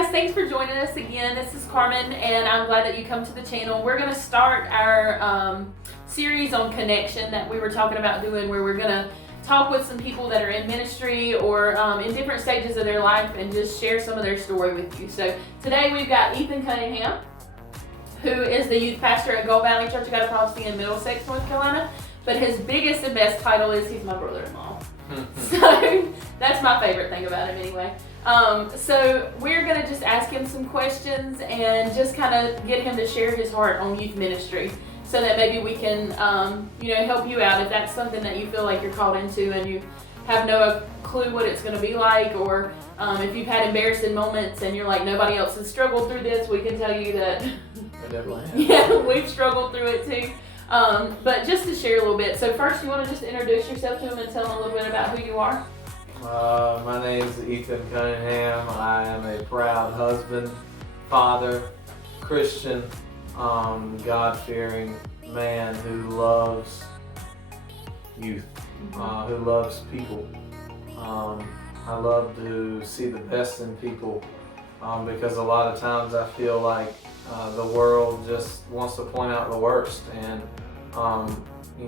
guys, thanks for joining us again. This is Carmen, and I'm glad that you come to the channel. We're going to start our series on connection that we were talking about doing, where we're going to talk with some people that are in ministry or in different stages of their life and just share some of their story with you. So today we've got Ethan Cunningham, who is the youth pastor at Gold Valley Church of God Prophecy in Middlesex, North Carolina. But his biggest and best title is he's my brother-in-law. So that's my favorite thing about him anyway. So we're going to just ask him some questions and just kind of get him to share his heart on youth ministry, so that maybe we can help you out if that's something that you feel like you're called into and you have no clue what it's going to be like, or if you've had embarrassing moments and you're like, nobody else has struggled through this, we can tell you that yeah, we've struggled through it too. But just to share a little bit. So first, you want to just introduce yourself to him and tell him a little bit about who you are? My name is Ethan Cunningham. I am a proud husband, father, Christian, God-fearing man who loves youth, who loves people. I love to see the best in people because a lot of times I feel like the world just wants to point out the worst, and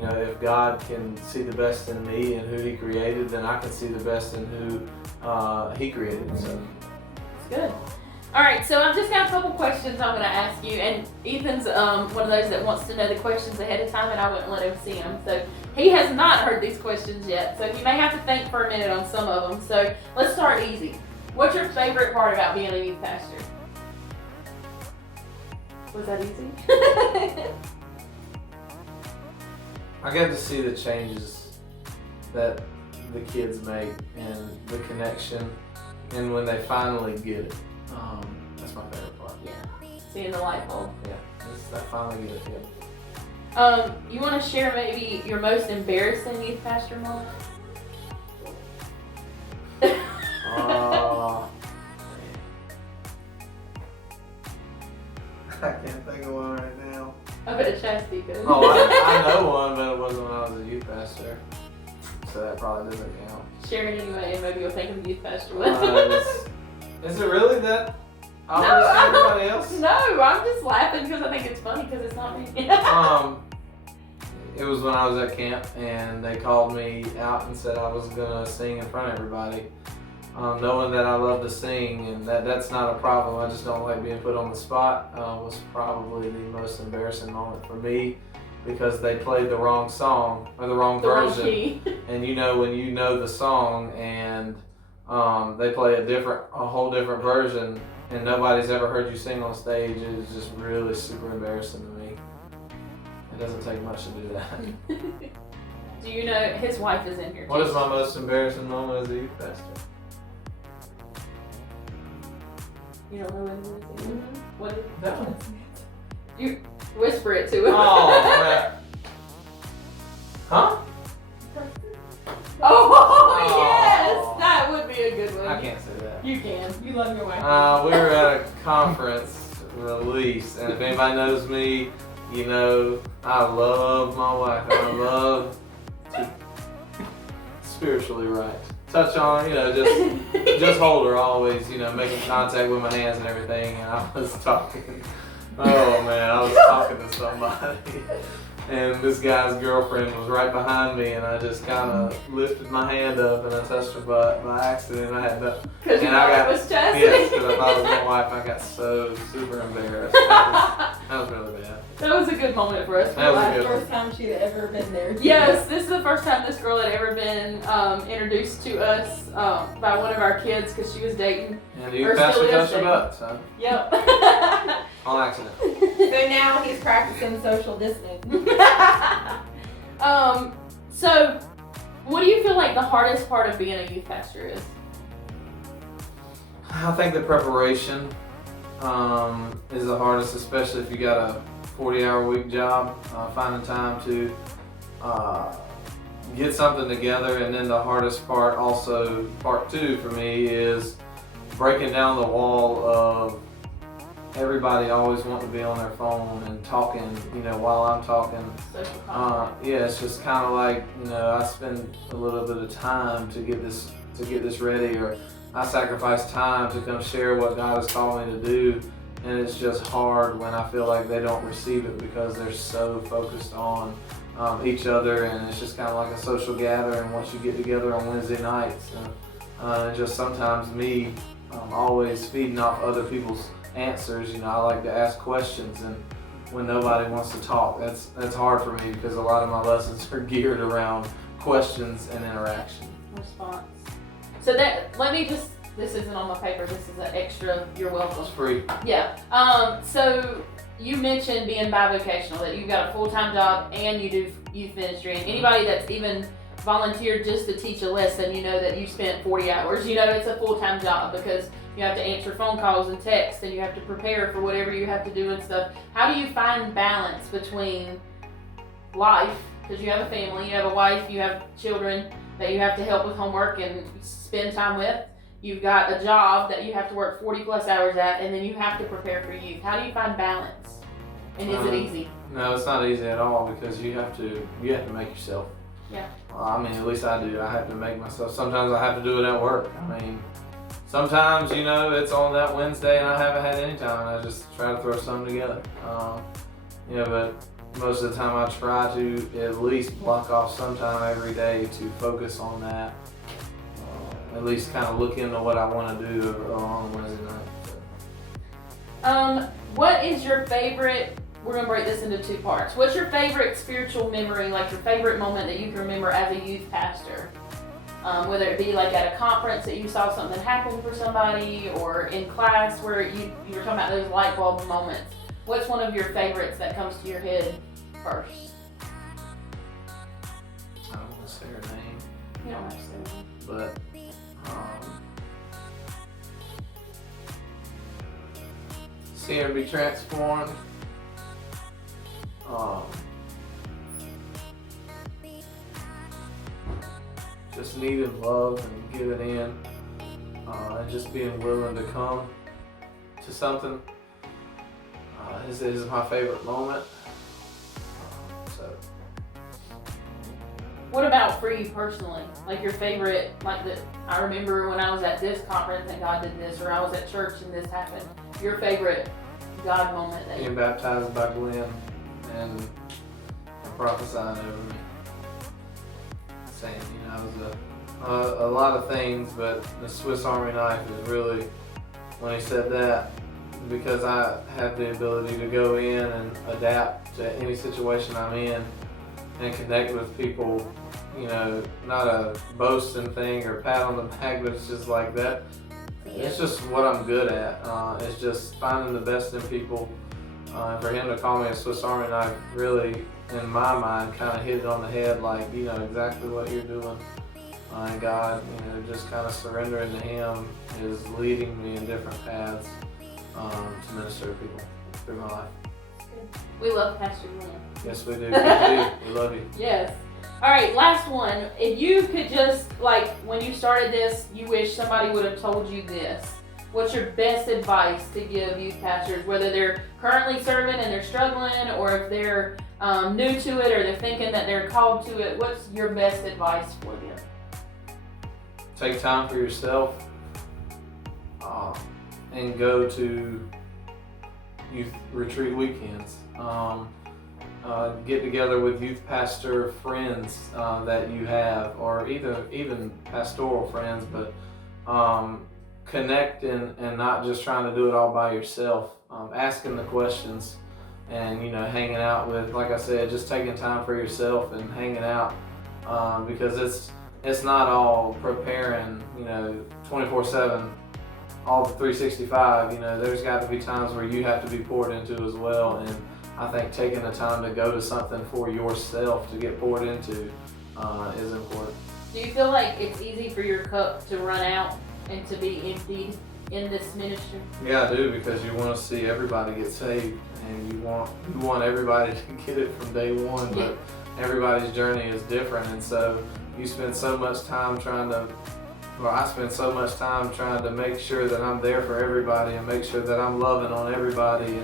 if God can see the best in me and who He created, then I can see the best in who He created. So it's good. All right, so I've just got a couple questions I'm going to ask you, and Ethan's one of those that wants to know the questions ahead of time, and I wouldn't let him see them. So he has not heard these questions yet, so you may have to think for a minute on some of them. So let's start easy. What's your favorite part about being a youth pastor? Was that easy? I get to see the changes that the kids make and the connection, and when they finally get it. That's my favorite part. Yeah, seeing the light bulb. Yeah, I finally get it. Yeah. You want to share maybe your most embarrassing youth pastor moment? I can't think of one right now. I bet a chastity could. Oh, I know one, but it wasn't when I was a youth pastor, so that probably doesn't count. Share it anyway, and maybe you'll think of the youth pastor one. Is it really that obvious to everybody else? No, I'm just laughing because I think it's funny because it's not me. It was when I was at camp, and they called me out and said I was gonna sing in front of everybody. Knowing that I love to sing and that's not a problem, I just don't like being put on the spot, was probably the most embarrassing moment for me, because they played the wrong song, or the wrong version. And when you know the song and they play a whole different version and nobody's ever heard you sing on stage, it's just really super embarrassing to me. It doesn't take much to do that. Do you know his wife is in here? What is my most embarrassing moment as a youth pastor? You don't know what it is? What is it? No. You whisper it to him. Oh, crap. Huh? Oh, yes! That would be a good one. I can't say that. You can. You love your wife. We were at a conference release, and if anybody knows me, I love my wife. I love to spiritually right. Touch on her, just hold her always, making contact with my hands and everything. And I was talking, I was talking to somebody, and this guy's girlfriend was right behind me, and I just kind of lifted my hand up and I touched her butt by accident. I had nothing. Because you thought it was chastity? Yes, because I thought it was my wife. I got so super embarrassed. That was really bad. That was a good moment for us. That was the first time she'd ever been there. Yes, this is the first time this girl had ever been introduced to us by one of our kids, because she was dating. And you pastor touched her butt, son. Yep. On accident. So now he's practicing social distance. So what do you feel like the hardest part of being a youth pastor is? I think the preparation is the hardest, especially if you got a 40-hour week job, finding time to get something together. And then the hardest part, also part two for me, is breaking down the wall of everybody always wanting to be on their phone and talking, while I'm talking. Yeah, it's just kind of like, I spend a little bit of time to get this ready, or I sacrifice time to come share what God has called me to do, and it's just hard when I feel like they don't receive it because they're so focused on each other, and it's just kind of like a social gathering once you get together on Wednesday nights. And just sometimes me always feeding off other people's answers. I like to ask questions, and when nobody wants to talk, that's hard for me because a lot of my lessons are geared around questions and interaction. Response. So this isn't on my paper, this is an extra, you're welcome. It's free. Yeah. So you mentioned being bivocational, that you've got a full-time job and you do youth ministry. And anybody that's even volunteered just to teach a lesson, that you spent 40 hours. It's a full-time job because you have to answer phone calls and texts, and you have to prepare for whatever you have to do and stuff. How do you find balance between life, because you have a family, you have a wife, you have children that you have to help with homework and spend time with. You've got a job that you have to work 40 plus hours at, and then you have to prepare for youth. How do you find balance? And is it easy? No, it's not easy at all because you have to make yourself. Yeah. At least I do. I have to make myself. Sometimes I have to do it at work. Sometimes, it's on that Wednesday and I haven't had any time, and I just try to throw something together. But most of the time I try to at least block off some time every day to focus on that. At least kind of look into what I want to do on Wednesday night. What is your favorite, we're going to break this into two parts. What's your favorite spiritual memory, like your favorite moment that you can remember as a youth pastor? Whether it be like at a conference that you saw something happen for somebody, or in class where you were talking about those light bulb moments. What's one of your favorites that comes to your head first? I don't want to say her name. You don't have to say her name. But see her be transformed. Just needing love and giving in, and just being willing to come to something. This is my favorite moment. What about for you personally? Like your favorite, I remember when I was at this conference and God did this, or I was at church and this happened. Your favorite God moment that being baptized by Glenn and prophesying over me. Saying, it was a lot of things, but the Swiss Army knife is really, when he said that, because I have the ability to go in and adapt to any situation I'm in and connect with people, not a boasting thing or pat on the back, but it's just like that. It's just what I'm good at. It's just finding the best in people. For him to call me a Swiss Army knife, really, in my mind, kind of hit it on the head, like, exactly what you're doing. And God, just kind of surrendering to Him is leading me in different paths to minister to people through my life. we love Pastor Glenn. Yes, we do. We love you. Yes. All right, last one. If you could just, when you started this, you wish somebody would have told you this. What's your best advice to give youth pastors, whether they're currently serving and they're struggling, or if they're new to it, or they're thinking that they're called to it? What's your best advice for them? Take time for yourself and go to youth retreat weekends. Get together with youth pastor friends that you have, or even pastoral friends, but connecting and not just trying to do it all by yourself. Asking the questions and hanging out with, like I said, just taking time for yourself and hanging out, because it's not all preparing 24/7, all the 365. There's got to be times where you have to be poured into as well, and I think taking the time to go to something for yourself to get poured into is important. Do you feel like it's easy for your cup to run out and to be emptied in this ministry? Yeah, I do, because you want to see everybody get saved, and you want everybody to get it from day one, but everybody's journey is different, and so you spend so much time I spend so much time trying to make sure that I'm there for everybody and make sure that I'm loving on everybody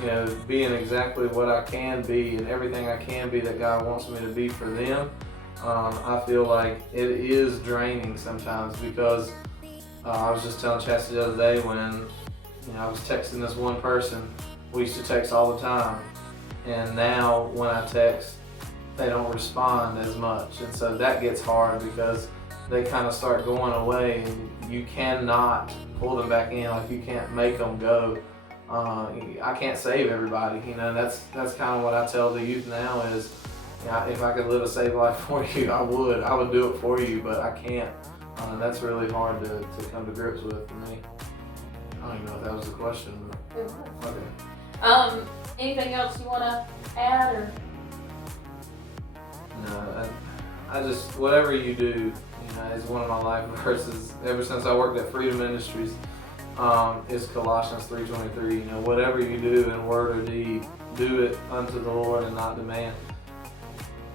and being exactly what I can be and everything I can be that God wants me to be for them. I feel like it is draining sometimes, because I was just telling Chastity the other day when I was texting this one person. We used to text all the time, and now when I text, they don't respond as much, and so that gets hard because they kind of start going away, and you cannot pull them back in. Like, you can't make them go. I can't save everybody. That's kind of what I tell the youth now is, if I could live a saved life for you, I would do it for you, but I can't. That's really hard to come to grips with for me. I don't even know if that was the question, but okay. Anything else you want to add, or? No, I just, whatever you do, is one of my life verses. Ever since I worked at Freedom Ministries, is Colossians 3:23. Whatever you do in word or deed, do it unto the Lord and not to man.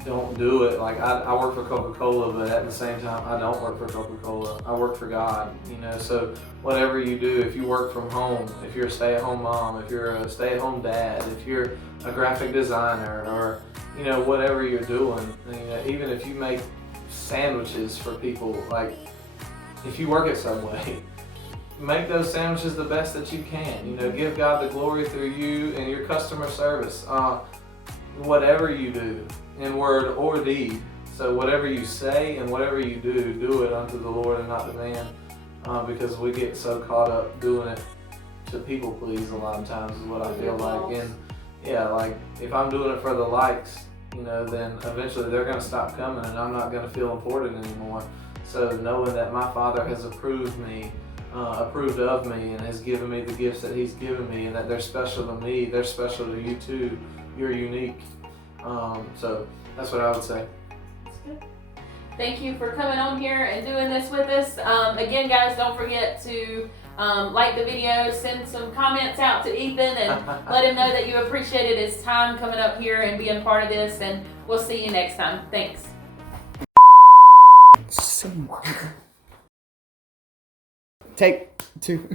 Don't do it like I work for Coca-Cola, but at the same time, I don't work for Coca-Cola. I work for God. So whatever you do, if you work from home, if you're a stay-at-home mom, if you're a stay-at-home dad, if you're a graphic designer, or whatever you're doing, even if you make sandwiches for people, like if you work at Subway, make those sandwiches the best that you can. Give God the glory through you and your customer service. Whatever you do, in word or deed. So whatever you say and whatever you do it unto the Lord and not to man, because we get so caught up doing it to people please a lot of times is what I feel like. And like if I'm doing it for the likes, then eventually they're going to stop coming and I'm not going to feel important anymore. So knowing that my Father has approved of me and has given me the gifts that He's given me, and that they're special to me, they're special to you too. You're unique. So that's what I would say. That's good. Thank you for coming on here and doing this with us. Again, guys, don't forget to like the video, send some comments out to Ethan, and let him know that you appreciated his time coming up here and being part of this, and we'll see you next time. Thanks. Take 2.